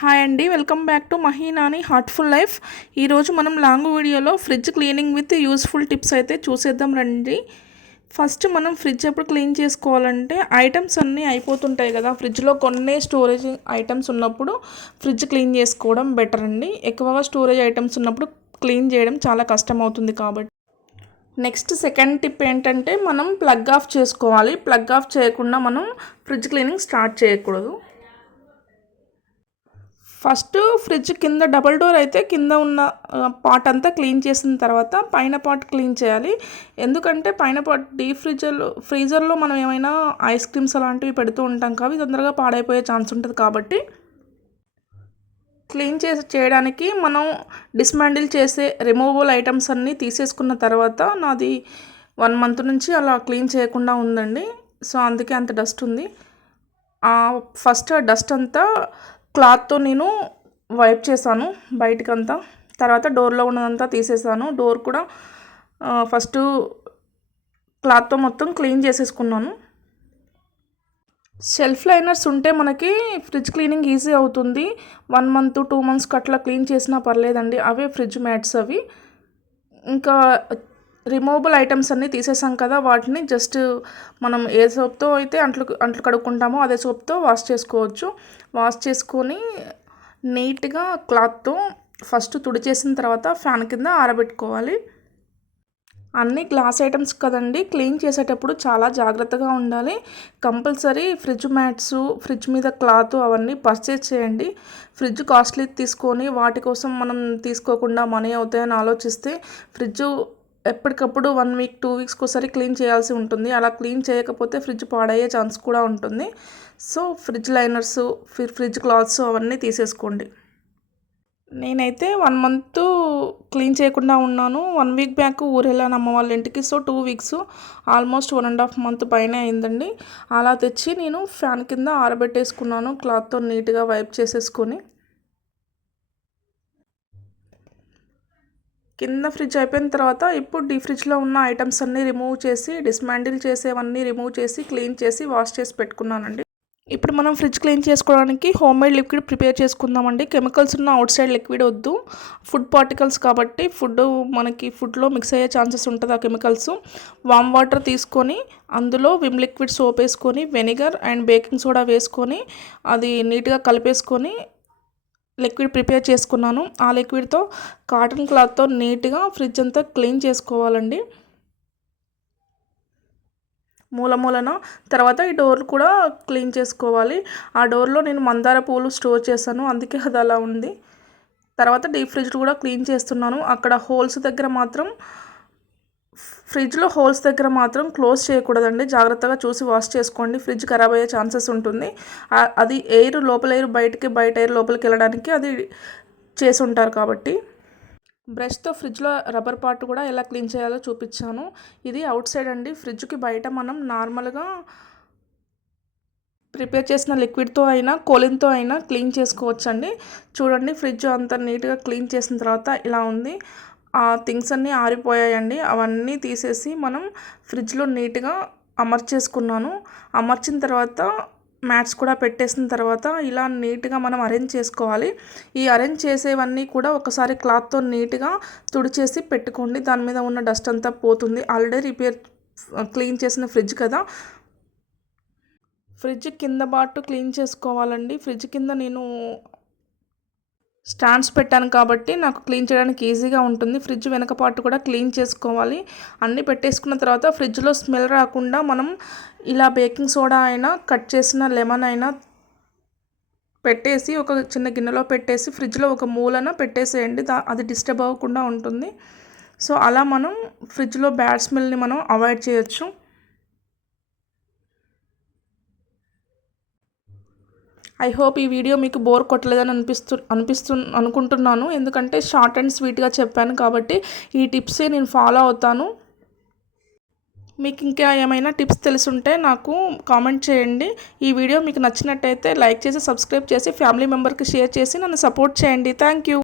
Hi అండి, welcome back to మహీనాని heartful life. ఈరోజు మనం లాంగ్ వీడియోలో fridge cleaning with useful tips అయితే చూసేద్దాం రండి. ఫస్ట్ మనం ఫ్రిడ్జ్ ఎప్పుడు క్లీన్ చేసుకోవాలంటే ఐటమ్స్ అన్నీ అయిపోతుంటాయి కదా, ఫ్రిడ్జ్లో కొన్ని స్టోరేజ్ ఐటమ్స్ ఉన్నప్పుడు ఫ్రిడ్జ్ క్లీన్ చేసుకోవడం బెటర్ అండి. ఎక్కువగా స్టోరేజ్ ఐటమ్స్ ఉన్నప్పుడు క్లీన్ చేయడం చాలా కష్టం అవుతుంది కాబట్టి. నెక్స్ట్ సెకండ్ టిప్ ఏంటంటే మనం ప్లగ్ ఆఫ్ చేసుకోవాలి. ప్లగ్ ఆఫ్ చేయకుండా మనం ఫ్రిడ్జ్ క్లీనింగ్ స్టార్ట్ చేయకూడదు. ఫస్ట్ ఫ్రిడ్జ్ కింద డబల్ డోర్ అయితే కింద ఉన్న పార్ట్ అంతా క్లీన్ చేసిన తర్వాత పైన పార్ట్ క్లీన్ చేయాలి. ఎందుకంటే పైన పార్ట్ ఫ్రీజర్లో మనం ఏమైనా ఐస్ క్రీమ్స్ అలాంటివి పెడుతూ ఉంటాం కాబట్టి తొందరగా పాడైపోయే ఛాన్స్ ఉంటుంది. కాబట్టి క్లీన్ చేయడానికి మనం డిస్మాండిల్ చేసే రిమూవబుల్ ఐటమ్స్ అన్నీ తీసేసుకున్న తర్వాత నాది 1 month నుంచి అలా క్లీన్ చేయకుండా ఉందండి. సో అందుకే అంత డస్ట్ ఉంది. ఫస్ట్ డస్ట్ అంతా క్లాత్తో నేను వైప్ చేశాను బయటకంతా. తర్వాత డోర్లో ఉన్నదంతా తీసేసాను. డోర్ కూడా ఫస్ట్ క్లాత్తో మొత్తం క్లీన్ చేసేసుకున్నాను. షెల్ఫ్ లైనర్స్ ఉంటే మనకి ఫ్రిడ్జ్ క్లీనింగ్ ఈజీ అవుతుంది. 1 month 2 months అట్లా క్లీన్ చేసినా పర్లేదండి. అవే ఫ్రిడ్జ్ మ్యాట్స్ అవి. ఇంకా రిమూవబుల్ ఐటమ్స్ అన్నీ తీసేసాం కదా, వాటిని జస్ట్ మనం ఏ సోప్తో అయితే అంట్లు కడుక్కుంటామో అదే సోప్తో వాష్ చేసుకోవచ్చు. వాష్ చేసుకొని నీట్గా క్లాత్తో ఫస్ట్ తుడిచేసిన తర్వాత ఫ్యాన్ కింద ఆరబెట్టుకోవాలి. అన్నీ గ్లాస్ ఐటమ్స్ కదండి, క్లీన్ చేసేటప్పుడు చాలా జాగ్రత్తగా ఉండాలి. కంపల్సరీ ఫ్రిడ్జ్ మ్యాట్స్, ఫ్రిడ్జ్ మీద క్లాత్ అవన్నీ పర్చేజ్ చేయండి. ఫ్రిడ్జ్ కాస్ట్లీ తీసుకొని వాటి కోసం మనం తీసుకోకుండా మనీ అవుతాయని ఆలోచిస్తే ఫ్రిడ్జ్ ఎప్పటికప్పుడు 1 week 2 weeksకి ఒకసారి క్లీన్ చేయాల్సి ఉంటుంది. అలా క్లీన్ చేయకపోతే ఫ్రిడ్జ్ పాడయ్యే ఛాన్స్ కూడా ఉంటుంది. So fridge liners, fridge clothes అవన్నీ తీసేసుకోండి. నేనైతే 1 month క్లీన్ చేయకుండా ఉన్నాను. 1 week బ్యాక్ ఊరెళ్ళాను అమ్మ వాళ్ళ ఇంటికి. సో 2 weeks, ఆల్మోస్ట్ 1.5 month పైన అయిందండి. అలా తెచ్చి నేను ఫ్యాన్ కింద ఆరబెట్టేసుకున్నాను క్లాత్తో నీట్గా వైప్ చేసేసుకొని. కింద ఫ్రిడ్జ్ అయిపోయిన తర్వాత ఇప్పుడు డీ ఫ్రిడ్జ్లో ఉన్న ఐటమ్స్ అన్నీ రిమూవ్ చేసి, డిస్మాండిల్ చేసేవన్నీ రిమూవ్ చేసి, క్లీన్ చేసి వాష్ చేసి పెట్టుకున్నానండి. ఇప్పుడు మనం ఫ్రిడ్జ్ క్లీన్ చేసుకోవడానికి హోమ్మేడ్ లిక్విడ్ ప్రిపేర్ చేసుకుందామండి. కెమికల్స్ ఉన్న అవుట్ సైడ్ లిక్విడ్ వద్దు. ఫుడ్ పార్టికల్స్ కాబట్టి మనకి ఫుడ్లో మిక్స్ అయ్యే ఛాన్సెస్ ఉంటుంది ఆ కెమికల్స్. వామ్ వాటర్ తీసుకొని అందులో విమ్ లిక్విడ్ సోప్ వేసుకొని, వెనిగర్ అండ్ బేకింగ్ సోడా వేసుకొని అది నీట్గా కలిపేసుకొని లిక్విడ్ ప్రిపేర్ చేసుకున్నాను. ఆ లిక్విడ్తో కాటన్ క్లాత్తో నీట్గా ఫ్రిడ్జ్ అంతా క్లీన్ చేసుకోవాలండి మూలన. తర్వాత ఈ డోర్ కూడా క్లీన్ చేసుకోవాలి. ఆ డోర్లో నేను మందార పూలు స్టోర్ చేశాను, అందుకే అది అలా ఉంది. తర్వాత డీప్ ఫ్రిడ్జ్ కూడా క్లీన్ చేస్తున్నాను. అక్కడ ఫ్రిడ్జ్లో హోల్స్ దగ్గర మాత్రం క్లోజ్ చేయకూడదండి. జాగ్రత్తగా చూసి వాష్ చేసుకోండి. ఫ్రిడ్జ్ ఖరాబ్ అయ్యే ఛాన్సెస్ ఉంటుంది. అది లోపల ఎయిర్ బయట ఎయిర్ లోపలికి వెళ్ళడానికి అది చేసి ఉంటారు కాబట్టి. బ్రష్తో ఫ్రిడ్జ్లో రబ్బర్ పార్ట్ కూడా ఎలా క్లీన్ చేయాలో చూపించాను. ఇది అవుట్ సైడ్ అండి. ఫ్రిడ్జ్కి బయట మనం నార్మల్గా ప్రిపేర్ చేసిన లిక్విడ్తో అయినా కోలిన్తో అయినా క్లీన్ చేసుకోవచ్చండి. చూడండి, ఫ్రిడ్జ్ అంతా నీట్గా క్లీన్ చేసిన తర్వాత ఇలా ఉంది. ఆ థింగ్స్ అన్నీ ఆరిపోయాయండి. అవన్నీ తీసేసి మనం ఫ్రిడ్జ్లో నీట్గా అమర్చేసుకున్నాను. అమర్చిన తర్వాత మ్యాట్స్ కూడా పెట్టేసిన తర్వాత ఇలా నీట్గా మనం అరేంజ్ చేసుకోవాలి. ఈ అరేంజ్ చేసేవన్నీ కూడా ఒకసారి క్లాత్తో నీట్గా తుడిచేసి పెట్టుకోండి. దాని మీద ఉన్న డస్ట్ అంతా పోతుంది. ఆల్రెడీ క్లీన్ చేసిన ఫ్రిడ్జ్ కదా. ఫ్రిడ్జ్ కింద పార్ట్ క్లీన్ చేసుకోవాలండి. ఫ్రిడ్జ్ కింద నేను స్టాండ్స్ పెట్టాను కాబట్టి నాకు క్లీన్ చేయడానికి ఈజీగా ఉంటుంది. ఫ్రిడ్జ్ వెనక పార్ట్ కూడా క్లీన్ చేసుకోవాలి. అన్నీ పెట్టేసుకున్న తర్వాత ఫ్రిడ్జ్లో స్మెల్ రాకుండా మనం ఇలా బేకింగ్ సోడా అయినా, కట్ చేసిన లెమన్ అయినా పెట్టేసి ఒక చిన్న గిన్నెలో పెట్టేసి ఫ్రిడ్జ్లో ఒక మూలన పెట్టేసేయండి. అది డిస్టర్బ్ అవ్వకుండా ఉంటుంది. సో అలా మనం ఫ్రిడ్జ్లో బ్యాడ్ స్మెల్ని మనం అవాయిడ్ చేయొచ్చు. ఐ హోప్ ఈ వీడియో మీకు బోర్ కొట్టలేదని అనుకుంటున్నాను. ఎందుకంటే షార్ట్ అండ్ స్వీట్గా చెప్పాను కాబట్టి ఈ టిప్సే నేను ఫాలో అవుతాను. మీకు ఇంకా ఏమైనా టిప్స్ తెలుసుంటే నాకు కామెంట్ చేయండి. ఈ వీడియో మీకు నచ్చినట్టయితే లైక్ చేసి, సబ్స్క్రైబ్ చేసి, ఫ్యామిలీ మెంబర్కి షేర్ చేసి నన్ను సపోర్ట్ చేయండి. Thank you.